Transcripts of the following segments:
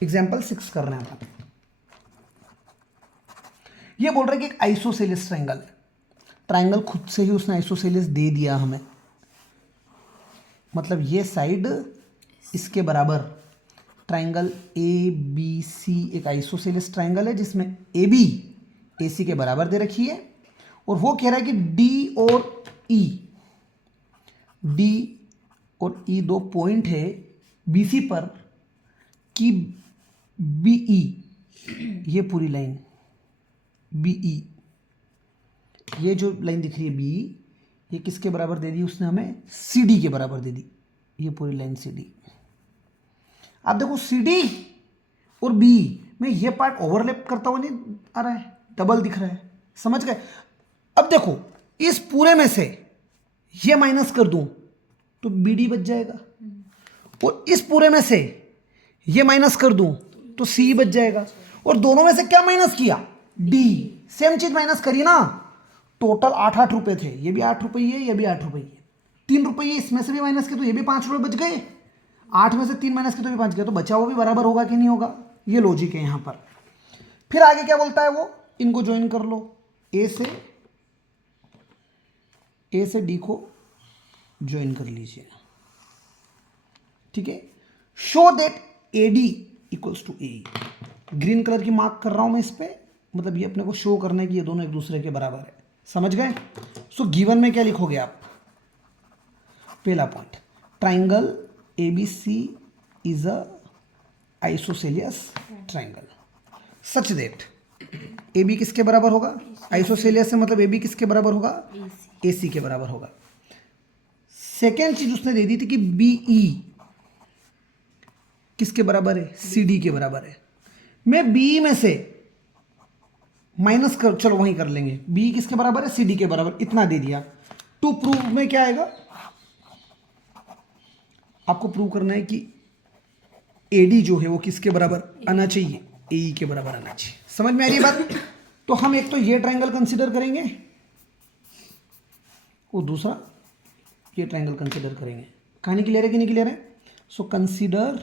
Example 6 कर रहे हैं अपन। ये बोल रहा है कि एक आइसोसेलिस ट्राइंगल है, ट्राइंगल खुद से ही उसने आइसोसेलिस दे दिया हमें, मतलब ये साइड इसके बराबर, ट्राइंगल ए बी सी एक आइसोसेलिस ट्राइंगल है जिसमें ए बी ए सी के बराबर दे रखी है, और वो कह रहा है कि डी और ई दो पॉइंट है बी सी पर, कि बी ई, ये पूरी लाइन बी ई, ये जो लाइन दिख रही है बी, ये किसके बराबर दे दी उसने हमें, सी डी के बराबर दे दी, ये पूरी लाइन सी डी। आप देखो सी डी और बी में ये पार्ट ओवरलैप करता हुआ नहीं आ रहा है, डबल दिख रहा है, समझ गए। अब देखो इस पूरे में से ये माइनस कर दूं तो बी डी बच जाएगा, और इस पूरे में से ये माइनस कर दूं तो सी बच जाएगा, और दोनों में से क्या माइनस किया, डी, सेम चीज माइनस करी ना। टोटल 8 रुपए थे, ये भी 8 रुपये, ये भी 8 रुपये, 3 रुपये इसमें से भी माइनस किए तो ये भी 5 रुपये बच गए, 8 में से 3 माइनस किए तो भी 5 गए, तो बचा हुआ भी बराबर होगा कि नहीं होगा, ये लॉजिक है यहां पर। फिर आगे क्या बोलता है वो, इनको ज्वाइन कर लो, ए से डी को ज्वाइन कर लीजिए, ठीक है। Show that A D equals to A, green colour की मार्क कर रहा हूं मैं इस पे, मतलब ये अपने को शो करना है कि ये दोनों एक दूसरे के बराबर है, समझ गए। सो गिवन में क्या लिखोगे आप, पहला point, triangle A B C is a isosceles triangle such that A B किसके बराबर होगा, आइसोसेलियस से मतलब ए बी किसके बराबर होगा, ए सी के बराबर होगा। सेकेंड चीज उसने दे दी थी कि बी ई किसके बराबर है, सी डी के बराबर है। मैं बी में से माइनस कर, चलो वहीं कर लेंगे, बी किसके बराबर है, सी डी के बराबर, इतना दे दिया। टू प्रूव में क्या आएगा, आपको प्रूव करना है कि एडी जो है वो किसके बराबर आना चाहिए, ए के बराबर आना चाहिए, समझ में आ रही है बात। तो हम एक तो ये ट्राइंगल कंसीडर करेंगे और दूसरा ये ट्राइंगल कंसीडर करेंगे। कहानी क्लियर है कि नहीं क्लियर है। So consider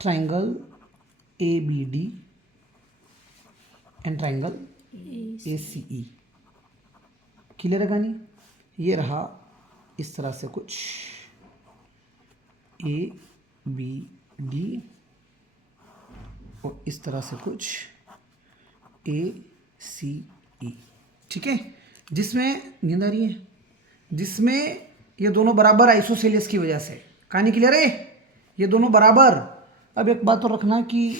triangle A B D and triangle A C E, clear है कहानी। ये रहा इस तरह से कुछ ए बी डी, और इस तरह से कुछ ए सी ई, ठीक है, जिसमें नींद आ रही है, जिसमें ये दोनों बराबर आइसोसेलियस की वजह से, कहानी क्लियर है, ये दोनों बराबर। अब एक बात तो रखना कि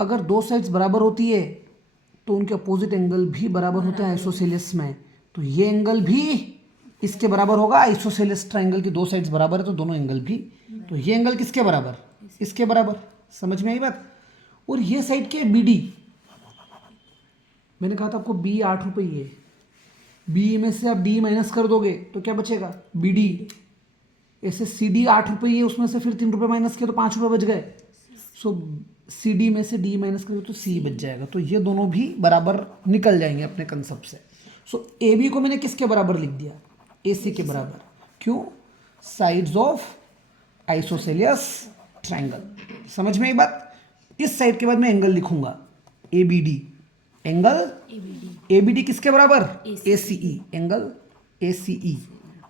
अगर दो साइड्स बराबर होती है तो उनके अपोजिट एंगल भी बराबर होते हैं आइसोसेलियस में, तो ये एंगल भी इसके बराबर होगा, आइसोसेलियस ट्राइंगल की दो साइड्स बराबर है तो दोनों एंगल भी, तो ये एंगल किसके बराबर, इसके बराबर, समझ में आई बात। और ये साइड के बी डी, मैंने कहा था आपको बी 8 रुपये है, बी में से आप डी माइनस कर दोगे तो क्या बचेगा, बी डी। ऐसे सी डी 8 रुपये है, उसमें से फिर 3 रुपये माइनस किया तो 5 रुपये बच गए। सो सी डी में से डी माइनस करोगे तो सी बच जाएगा, तो ये दोनों भी बराबर निकल जाएंगे अपने कंसेप्ट से। सो ए बी को मैंने किसके बराबर लिख दिया, ए सी के बराबर, क्यों, साइड्स ऑफ आइसोसेलियस ट्राइंगल, समझ में एक बात। इस साइड के बाद मैं एंगल लिखूंगा A B D, angle A B D किसके बराबर, A C E, angle A C E,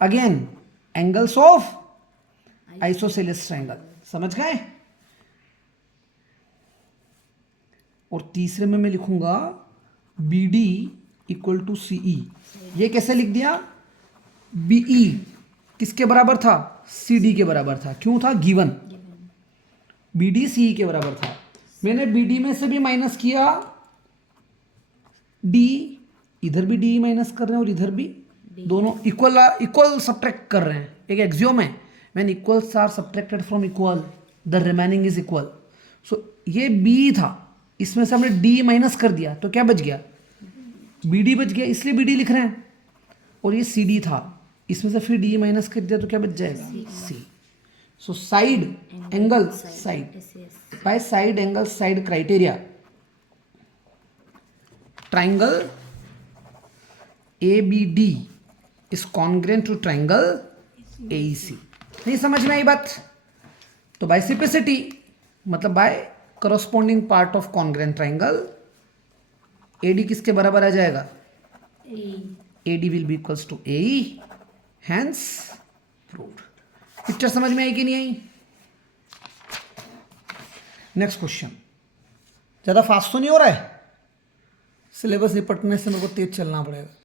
again angles of isosceles triangle, समझ गए। और तीसरे में मैं लिखूंगा B D equal to C E, ये कैसे लिख दिया, बी ई किसके बराबर था, सी डी के बराबर था, क्यों था, गिवन, बी डी सी ई के बराबर था। मैंने बी डी में से भी माइनस किया डी, इधर भी डी माइनस कर रहे हैं और इधर भी, दोनों इक्वल सब्ट्रैक्ट कर रहे हैं, एक एक्सियोम है, when equals are subtracted from equal the remaining is equal. So ये बी था, इसमें से हमने डी माइनस कर दिया तो क्या बच गया, बी डी बच गया, इसलिए बी डी लिख रहे हैं। और ये सी डी था, इसमें से फिर डी माइनस कर दिया तो क्या बच जाएगा, C. So side angle side, by side angle side criteria, triangle A B D is congruent to triangle A C. नहीं समझ में आई बात। तो बाय सिंप्लिसिटी मतलब by corresponding part of congruent triangle AD किसके बराबर आ जाएगा? AD will be equals to AE, hence proved. Picture समझ में आई कि नहीं आई? Next question. ज़्यादा फास्ट तो नहीं हो रहा है? सिलेबस निपटने से मेरे को तेज चलना पड़ेगा।